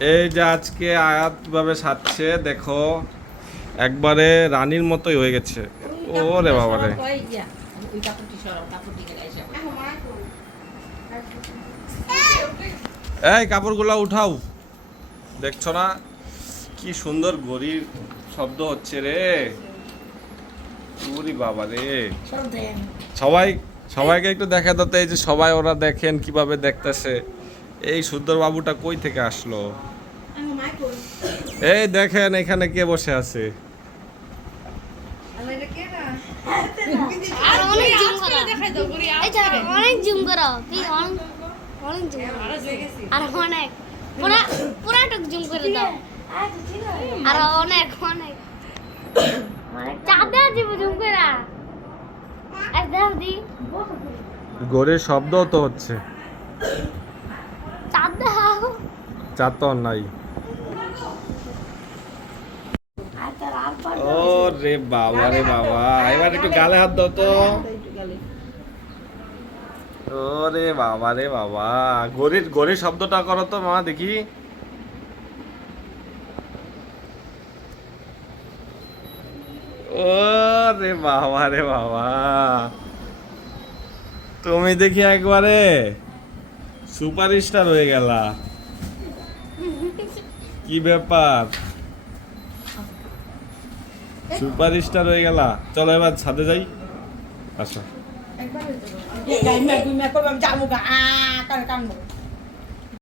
এই যে আজকে আয়াত কিভাবে সাজছে দেখো, একবারে রানীর মতোই হয়ে গেছে। ওরে বাবা রে, এই কাপড়গুলো উঠাও। দেখছো না কি সুন্দর ঘড়ির শব্দ হচ্ছে রে। ওরে বাবা রে, সবাই সবাইকে একটু দেখা দাও তো, এই যে সবাই ওরা দেখেন কিভাবে দেখতেছে। এই সুন্দর বাবুটা কই থেকে আসলো? এই দেখেন এখানে কে বসে আছে। অনেক জুম করো, অনেক জুম আর অনেক পুরাটুক জুম করে দাও। আর অনেক অনেক চাঁদা দিব জুম করে। আর দাও দি ঘড়ির শব্দ তো হচ্ছে। চাঁদ দাও। চাঁদ তো আর নাই। ও রে বাবা রে বাবা, এবার একটু গালে হাত দাও তো। ওরে বাবা রে বাবা, ঘড়ির শব্দটা করো তো মা দেখি। ও রে বাবা রে বাবা, তুমি দেখি একবারে সুপারস্টার হয়ে গেলা। কি ব্যাপার, সুপারস্টার হয়ে গেলা। চলো এবার ছাদে যাই, আসো। Gãy mẹ, tôi mẹ có làm chạm một cả, à, cái căng một.